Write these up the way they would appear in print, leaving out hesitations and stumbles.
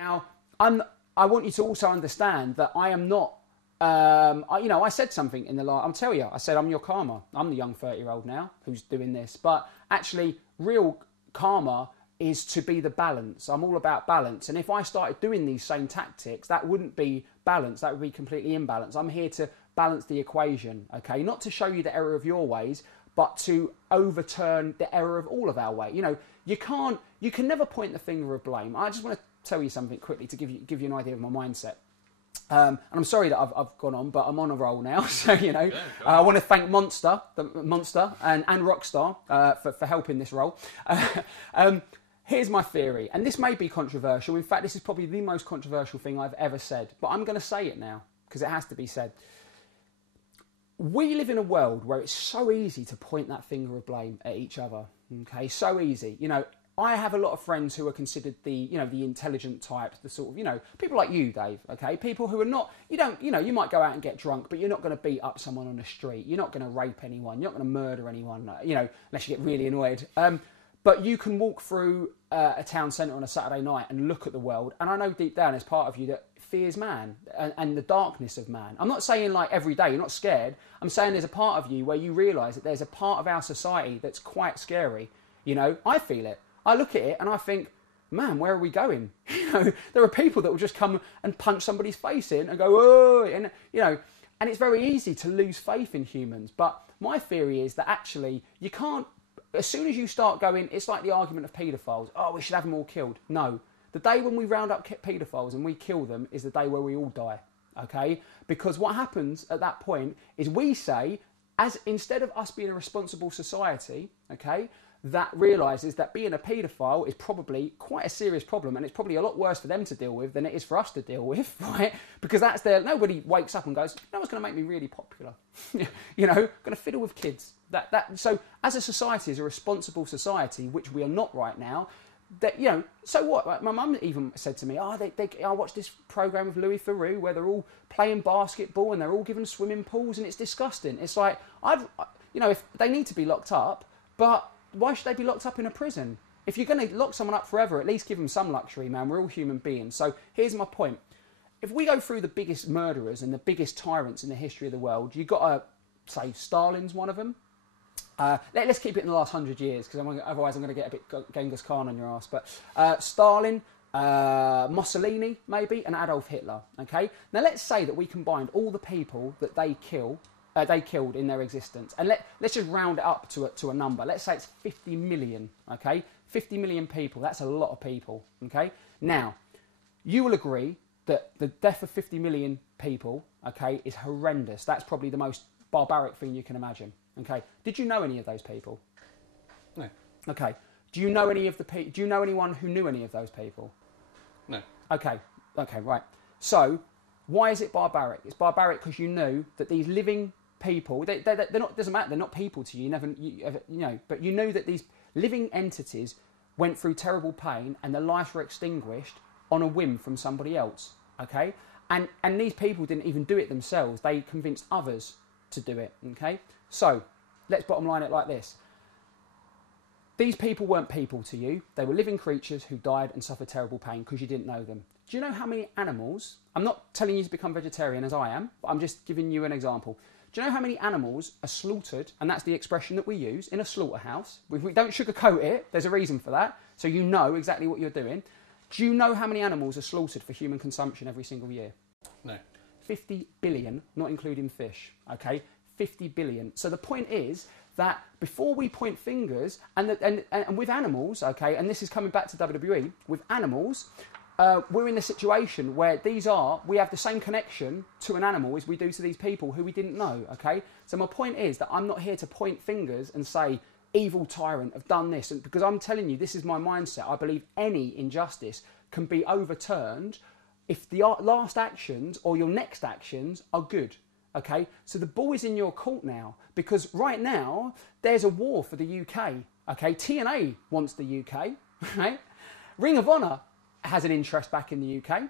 Now, I want you to also understand that I am not, I said something in the last, I'll tell you, I said I'm your karma. I'm the young 30-year-old now who's doing this. But actually, real karma is to be the balance. I'm all about balance. And if I started doing these same tactics, that wouldn't be balance. That would be completely imbalanced. I'm here to balance the equation, okay? Not to show you the error of your ways, but to overturn the error of all of our way. You know, you can never point the finger of blame. I just want to tell you something quickly to give you an idea of my mindset. And I'm sorry that I've gone on, but I'm on a roll now. So, you know, I want to thank Monster and Rockstar for helping this role. Here's my theory, and this may be controversial. In fact, this is probably the most controversial thing I've ever said, but I'm going to say it now because it has to be said. We live in a world where it's so easy to point that finger of blame at each other. Okay, so easy. You know, I have a lot of friends who are considered the intelligent types, the sort of, people like you, Dave, okay? People who are not, you might go out and get drunk, but you're not going to beat up someone on the street. You're not going to rape anyone. You're not going to murder anyone, unless you get really annoyed. But you can walk through a town centre on a Saturday night and look at the world. And I know deep down there's part of you that fears man and the darkness of man. I'm not saying like every day, you're not scared. I'm saying there's a part of you where you realise that there's a part of our society that's quite scary. You know, I feel it. I look at it and I think, man, where are we going? There are people that will just come and punch somebody's face in and go, oh, and it's very easy to lose faith in humans. But my theory is that actually you can't, as soon as you start going, it's like the argument of paedophiles. Oh, we should have them all killed. No, the day when we round up paedophiles and we kill them is the day where we all die, okay? Because what happens at that point is we say, instead of us being a responsible society, okay, that realises that being a paedophile is probably quite a serious problem, and it's probably a lot worse for them to deal with than it is for us to deal with, right? Because nobody wakes up and goes, you know what's going to make me really popular? Going to fiddle with kids. So as a society, as a responsible society, which we are not right now, so what? Like my mum even said to me, I watched this programme with Louis Theroux where they're all playing basketball and they're all given swimming pools and it's disgusting. It's like, if they need to be locked up, but why should they be locked up in a prison? If you're going to lock someone up forever, at least give them some luxury, man. We're all human beings. So here's my point. If we go through the biggest murderers and the biggest tyrants in the history of the world, you've got to say Stalin's one of them. Let's keep it in the last 100 years, because otherwise I'm going to get a bit Genghis Khan on your ass. But Stalin, Mussolini, maybe, and Adolf Hitler. Okay. Now let's say that we combined all the people that they killed in their existence, and let's just round it up to a number. Let's say it's 50 million. Okay, 50 million people. That's a lot of people. Okay. Now, you will agree that the death of 50 million people, okay, is horrendous. That's probably the most barbaric thing you can imagine. Okay. Did you know any of those people? No. Okay. Do you know anyone who knew any of those people? No. Okay. Okay. Right. So, why is it barbaric? It's barbaric because you know that these living people, they're not. Doesn't matter. They're not people to you. But you know that these living entities went through terrible pain and their lives were extinguished on a whim from somebody else. Okay. And these people didn't even do it themselves. They convinced others to do it. Okay. So let's bottom line it like this. These people weren't people to you. They were living creatures who died and suffered terrible pain because you didn't know them. Do you know how many animals, I'm not telling you to become vegetarian as I am, but I'm just giving you an example. Do you know how many animals are slaughtered, and that's the expression that we use, in a slaughterhouse? We don't sugarcoat it, there's a reason for that, so you know exactly what you're doing. Do you know how many animals are slaughtered for human consumption every single year? No. 50 billion, not including fish, okay? 50 billion. So the point is that before we point fingers, and with animals, okay, and this is coming back to WWE, with animals, we're in a situation where we have the same connection to an animal as we do to these people who we didn't know, okay? So my point is that I'm not here to point fingers and say, evil tyrant have done this, and because I'm telling you, this is my mindset. I believe any injustice can be overturned if the last actions or your next actions are good. Okay, so the ball is in your court now, because right now there's a war for the UK. Okay, TNA wants the UK, right? Ring of Honor has an interest back in the UK,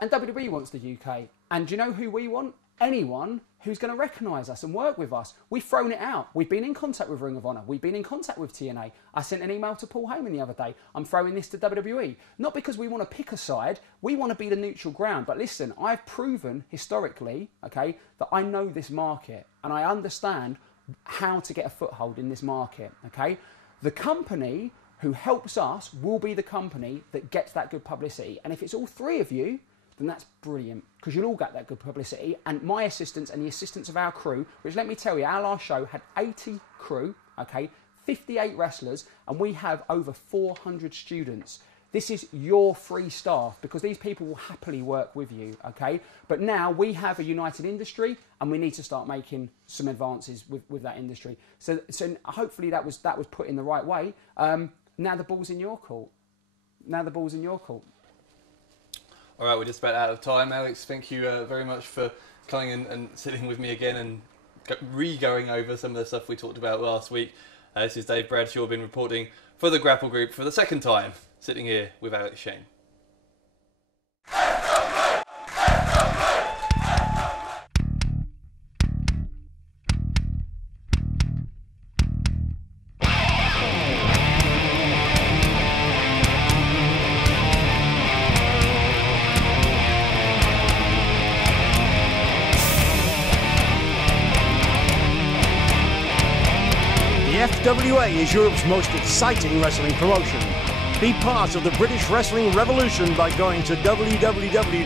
and WWE wants the UK. And do you know who we want? anyone who's going to recognise us and work with us. We've thrown it out. We've been in contact with Ring of Honor. We've been in contact with TNA. I sent an email to Paul Heyman the other day. I'm throwing this to WWE. Not because we want to pick a side. We want to be the neutral ground. But listen, I've proven historically, okay, that I know this market and I understand how to get a foothold in this market, okay? The company who helps us will be the company that gets that good publicity. And if it's all three of you, then that's brilliant, because you'll all get that good publicity. And my assistants and the assistants of our crew, which let me tell you, our last show had 80 crew, okay, 58 wrestlers, and we have over 400 students. This is your free staff, because these people will happily work with you, okay? But now we have a united industry, and we need to start making some advances with that industry. So hopefully that was put in the right way. Now the ball's in your court. Now the ball's in your court. All right, we're just about out of time. Alex, thank you very much for coming in and sitting with me again and re-going over some of the stuff we talked about last week. This is Dave Bradshaw, been reporting for the Grapple Group for the second time, sitting here with Alex Shane. FWA is Europe's most exciting wrestling promotion. Be part of the British wrestling revolution by going to www.fwauk.com.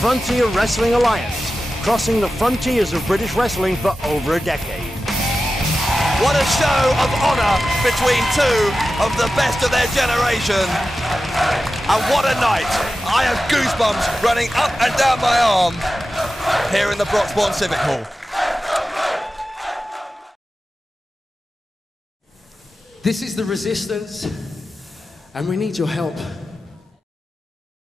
Frontier Wrestling Alliance, crossing the frontiers of British wrestling for over a decade. What a show of honour between two of the best of their generation. And what a night. I have goosebumps running up and down my arm here in the Broxbourne Civic Hall. This is the resistance, and we need your help.